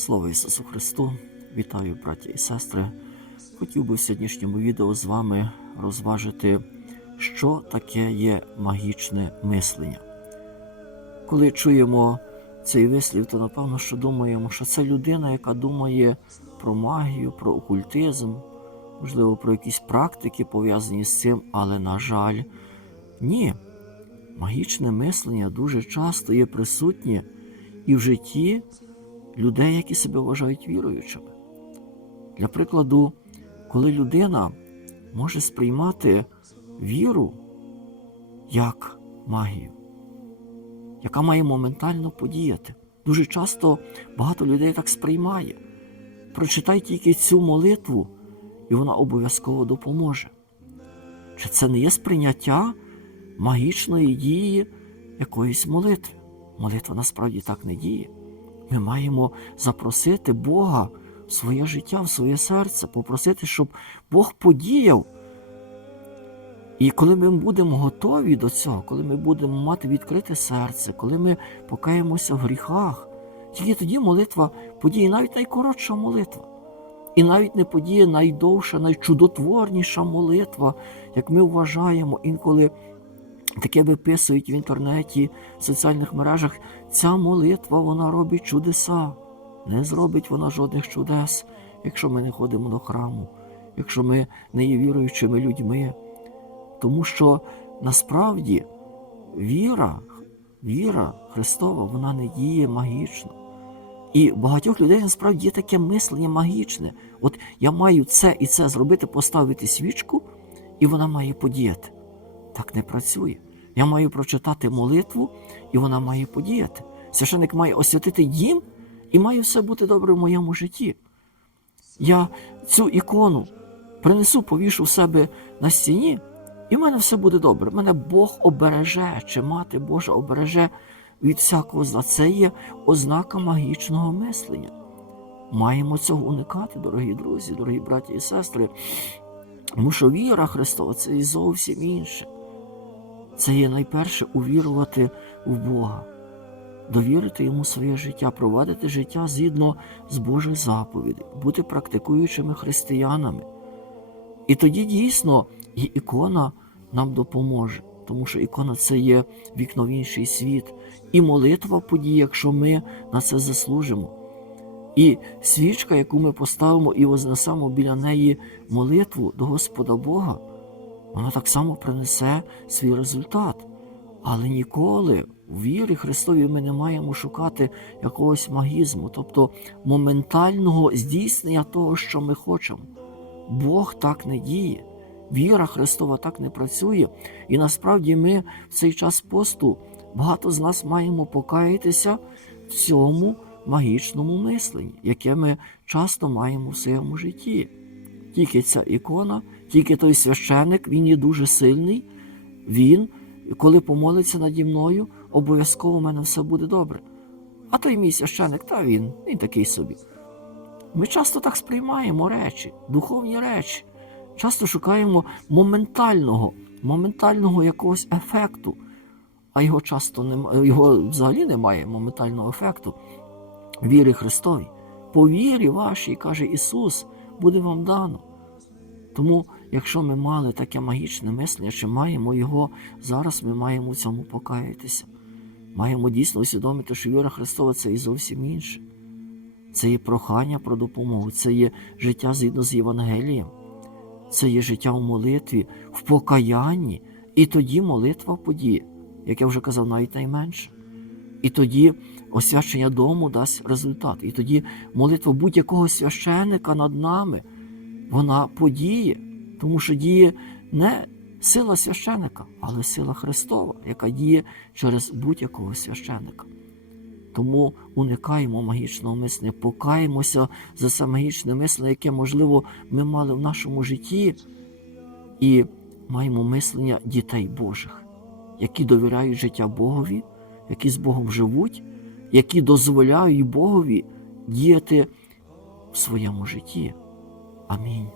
Слава Ісусу Христу! Вітаю, браття і сестри! Хотів би в сьогоднішньому відео з вами розважити, що таке є магічне мислення. Коли чуємо цей вислів, то напевно, що думаємо, що це людина, яка думає про магію, про окультизм, можливо, про якісь практики пов'язані з цим, але, на жаль, ні. Магічне мислення дуже часто є присутнє і в житті людей, які себе вважають віруючими. Для прикладу, коли людина може сприймати віру як магію, яка має моментально подіяти. Дуже часто багато людей так сприймає. Прочитай тільки цю молитву, і вона обов'язково допоможе. Чи це не є сприйняття магічної дії якоїсь молитви? Молитва насправді так не діє. Ми маємо запросити Бога в своє життя, в своє серце, попросити, щоб Бог подіяв. І коли ми будемо готові до цього, коли ми будемо мати відкрите серце, коли ми покаємося в гріхах, тільки тоді молитва подіє навіть найкоротша молитва. І навіть не подіє найдовша, найчудотворніша молитва, як ми вважаємо інколи. Таке виписують в інтернеті, в соціальних мережах. Ця молитва вона робить чудеса. Не зробить вона жодних чудес, якщо ми не ходимо до храму, якщо ми не є віруючими людьми. Тому що насправді віра, віра Христова, вона не діє магічно. І багатьох людей насправді є таке мислення магічне. От я маю це і це зробити, поставити свічку, і вона має подіяти. Так не працює. Я маю прочитати молитву, і вона має подіяти. Священик має освятити дім, і має все бути добре в моєму житті. Я цю ікону принесу, повішу в себе на стіні, і в мене все буде добре. Мене Бог обереже, чи мати Божа обереже від всякого зла. Це є ознака магічного мислення. Маємо цього уникати, дорогі друзі, дорогі браті і сестри. Тому що віра Христова це і зовсім інше. Це є найперше увірувати в Бога, довірити йому своє життя, провадити життя згідно з Божих заповідей, бути практикуючими християнами. І тоді дійсно і ікона нам допоможе, тому що ікона це є вікно в інший світ, і молитва подіє, якщо ми на це заслужимо. І свічка, яку ми поставимо і вознесемо біля неї молитву до Господа Бога, вона так само принесе свій результат. Але ніколи в вірі Христові ми не маємо шукати якогось магізму, тобто моментального здійснення того, що ми хочемо. Бог так не діє. Віра Христова так не працює. І насправді ми в цей час посту багато з нас маємо покаятися в цьому магічному мисленні, яке ми часто маємо в своєму житті. Тільки ця ікона, тільки той священик, він є дуже сильний. Він, коли помолиться наді мною, обов'язково в мене все буде добре. А той мій священик, та він, він такий собі. Ми часто так сприймаємо речі, духовні речі. Часто шукаємо моментального, моментального якогось ефекту, а його часто немає, його взагалі немає моментального ефекту віри Христові. По вірі вашій, каже Ісус, буде вам дано. Тому, якщо ми мали таке магічне мислення, чи маємо його, зараз ми маємо цьому покаятися. Маємо дійсно усвідомити, що віра Христова це і зовсім інше. Це є прохання про допомогу, це є життя згідно з Євангелієм, це є життя в молитві, в покаянні, і тоді молитва подіє, як я вже казав, навіть найменше. І тоді освячення дому дасть результат. І тоді молитва будь-якого священика над нами, вона подіє, тому що діє не сила священика, але сила Христова, яка діє через будь-якого священика. Тому уникаємо магічного мислення, покаємося за це магічне мислення, яке, можливо, ми мали в нашому житті, і маємо мислення дітей Божих, які довіряють життя Богові, які з Богом живуть, які дозволяють Богові діяти в своєму житті. Амінь.